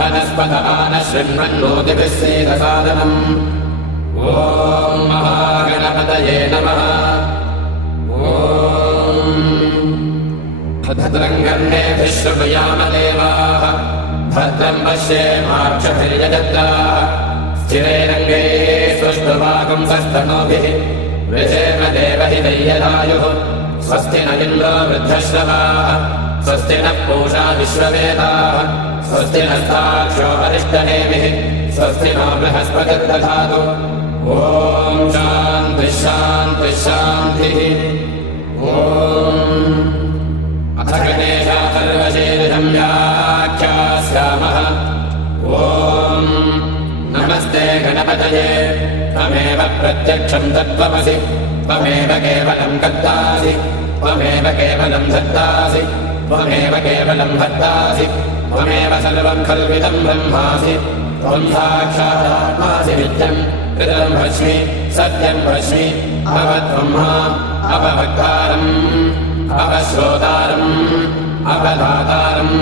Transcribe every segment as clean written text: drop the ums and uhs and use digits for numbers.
ब्रह्मणस्पतमानः शृण्वन्नोतिभिः सेदसादनम् ॐ महागणपतये नमः ॐ भद्रं कर्णेभिः शृणुयामदेवाः भद्रं पश्येमाक्षभिर्यजत्राः स्थिरैरङ्गैः सुष्ठुवागुंसस्तनूभिः वृषेम देवहितैर्यदायुः स्वस्ति न इन्द्रो वृद्धश्रवाः स्वस्ति नः पूषा विश्ववेदाः स्वस्ति नस्ताक्षो अरिष्टनेमिः स्वस्ति नो बृहस्पतिर्दधातु ॐ शान्तिः शान्तिः शान्तिः ॐ अथ गणेशा सर्वशीर्षं व्याख्यास्यामः ॐ नमस्ते गणपतये त्वमेव प्रत्यक्षं तत्त्वमसि त्वमेव केवलं कर्तासि त्वमेव केवलं धर्तासि त्वमेव केवलं भर्तासि त्वमेव सर्वं कल्पितं ब्रह्मासि त्वं साक्षादात्मासि नित्यं कृतं भस्मि सत्यं भस्मि अवत्वं अपभक्तारम् अवश्रोतारम् अवधातारम्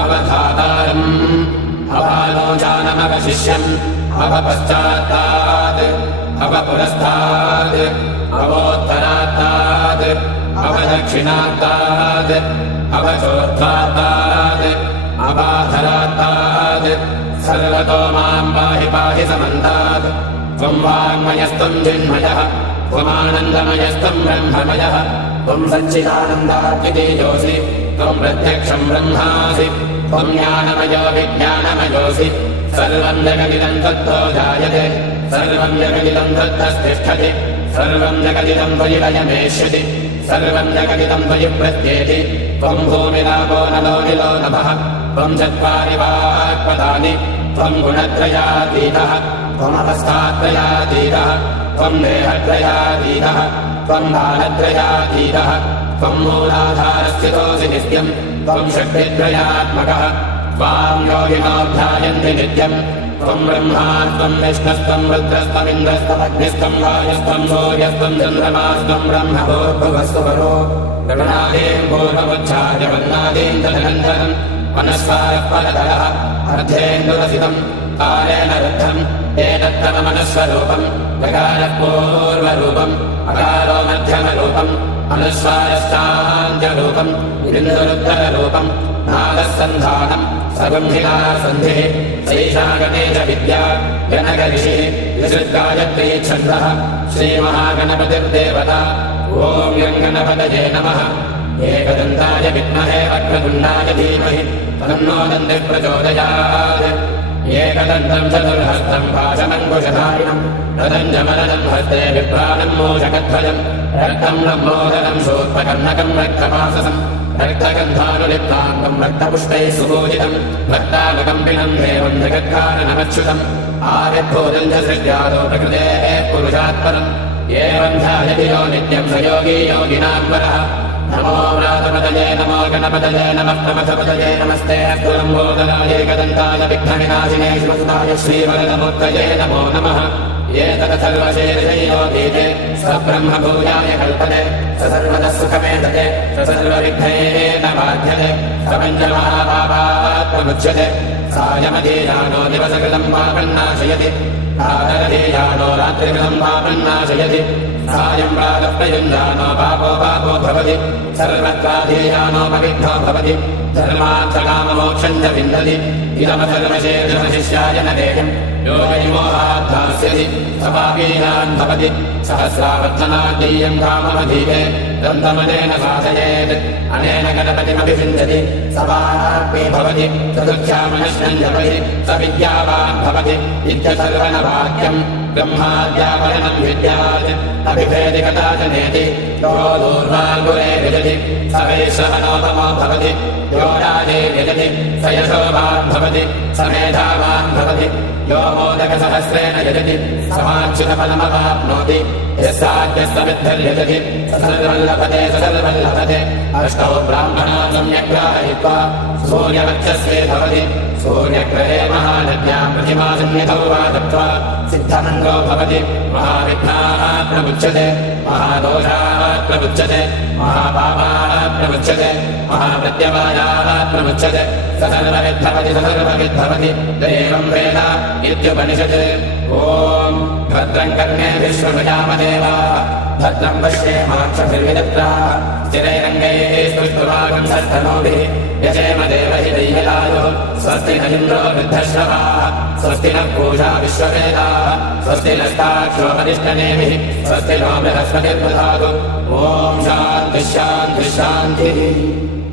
अवधातारम् अवालोचानमवशिष्यम् अवपश्चात्तात् अवपुरस्तात् अवोत्तरात्तात् अवदक्षिणात्तात् अवचोर्ध्वात्तात् अवाधरात्तात् सर्वतो मां पाहि पाहि समन्तात् त्वं वाङ्मयस्त्वं चिन्मयः त्वमानन्दमयस्त्वं ब्रह्ममयः त्वं सच्चिदानन्दाद्वितीयोऽसि त्वं प्रत्यक्षं ब्रह्मासि त्वं ज्ञानमयो विज्ञानमयोऽसि सर्वं जगदिदं तत्तो जायते सर्वं जगदिदं तत्तस्तिष्ठति सर्वं जगदिदं त्वयि लयमेष्यति सर्वं जगदिदं त्वयि प्रत्येति त्वं भूमिरापो नलो निलो नभः त्वं चत्वारि वाक्पदानि त्वं गुणत्रयातीतः त्वमवस्थात्रयातीतः त्वं देहत्रयातीतः त्वं कालत्रयातीतः त्वं मूलाधारस्थितोऽसि नित्यं त्वं शक्तित्रयात्मकः त्वां योगिनो ध्यायन्ति नित्यं त्वं ब्रह्मा त्वं विष्णुस्त्वं रुद्रस्त्वमिन्द्रस्त्वमग्निस्त्वं वायुस्त्वं सूर्यस्त्वं चन्द्रमास्त्वं ब्रह्म भूर्भुवस्सुवरो गगनादीं पूर्वमुच्छाय वन्नादीं तदनन्तरं मनस्वारः परतरः अर्धेन्दुरसितं कालेन रुद्धम् एतत्तव मनस्वरूपम् गकारः पूर्वरूपम् अकारो मध्यमरूपम् अनुस्वारश्चान्त्यरूपम् इन्दुरुद्धररूपम् नादः सन्धानम् सगुंहिला सन्धिः सैषा गणेशविद्या गणगऋषिः विसृद्गायत्री छन्दः श्रीमहागणपतिर्देवता ॐ गणपतये नमः एकदन्ताय विद्महे वक्रतुण्डाय धीमहि तन्नो दन्तिः प्रचोदयात् एकदन्तं चतुर्हस्तं पाशमङ्कुशधारिणं रदञ्जमलनं हस्ते विभ्राणं मूषकध्वजं रक्तं लम्बोदरं शूर्पकर्णकं रक्तपाससं रक्तगन्धानुलिप्ताङ्गं रक्तपुष्पैः सुपूजितं भक्तानुकम्पिनं देवं जगत्कारणमच्युतम् आविर्भूतं च सृज्यादो प्रकृतेः पुरुषात्परम् एवं ध्यायति यो नित्यं स योगी योगिनां वरः नमो व्रातपतये नमो गणपतये नमः प्रमथपतये नमस्ते अस्तुलम्बोदराय एकदन्ताय विघ्नविनाशिने शिवसुताय श्रीवरदमूर्तये नमो नमः एतत् सर्वशेषयोगीते स ब्रह्मभूयाय कल्पते स सर्वतः सुखमेधते स सर्वविघ्नेन बाध्यते स पञ्चमहापापात् प्रमुच्यते सायमधीयानो दिवसकृतं पापन्नाशयति रात्रधीयानो रात्रिकृतं पापन्नाशयति सायं प्रातः प्रयुञ्जानो पापो पापो भवति सर्वत्राधीयानो पविद्धो भवति धर्मार्थकाममोक्षं च विन्दति इदमधर्मशेषशिष्याय न देयं योगैर्मोहात् दास्यति स पापीयान् भवति सहस्रावर्तनाद्यं काममधीते दन्तमनेन साधयेत् अनेन गणपतिमभिषिञ्चति स वाग्मी भवति चतुर्थ्यामनश्नं जपति स विद्यावान् भवति इत्यसर्वनवाक्यम् ब्रह्माद्यापरणं विद्यात् अभिभेदिकता जनेति यो दूर्वाङ्गुरे विजति स वैश्रवणोपमो भवति यो राजे विजति स यशोवान् भवति स मेधावान् भवति यो मोदकसहस्रेण यजति समार्चितफलमवाप्नोति यस्याद्यस्तमिद्धर्यजति स सर्वं लभते स सर्वं लभते अष्टौ ब्राह्मणा सम्यग् ग्राहयित्वा सूर्यवर्चस्वे भवति सूर्यग्रहे महा महानद्यां प्रतिमासन्निधौ वा दत्त्वा सिद्धमङ्गो भवति महाविघ्नाः प्रमुच्यते महादोषाः प्रमुच्यते महापापाः प्रमुच्यते महाप्रत्यवायाः प्रमुच्यते स सर्वविद्भवति एवं वेद इत्युपनिषत् ॐ भद्रं कर्णेभिः शृणुयामदेवाः भद्रं पश्येमाक्षभिर्विदत्राः स्थिरैरङ्गैः स्तुष्ट्वागंसस्तनूभिः यजेम देवहिदैहिलायुः स्वस्ति न इन्द्रो वृद्धश्रवाः स्वस्ति नः पूषा विश्ववेदाः स्वस्ति नस्ताक्षोपदिष्टनेमिः स्वस्ति नो बृहस्पतिर्दधातु ॐ शान्तिः शान्तिः शान्तिः।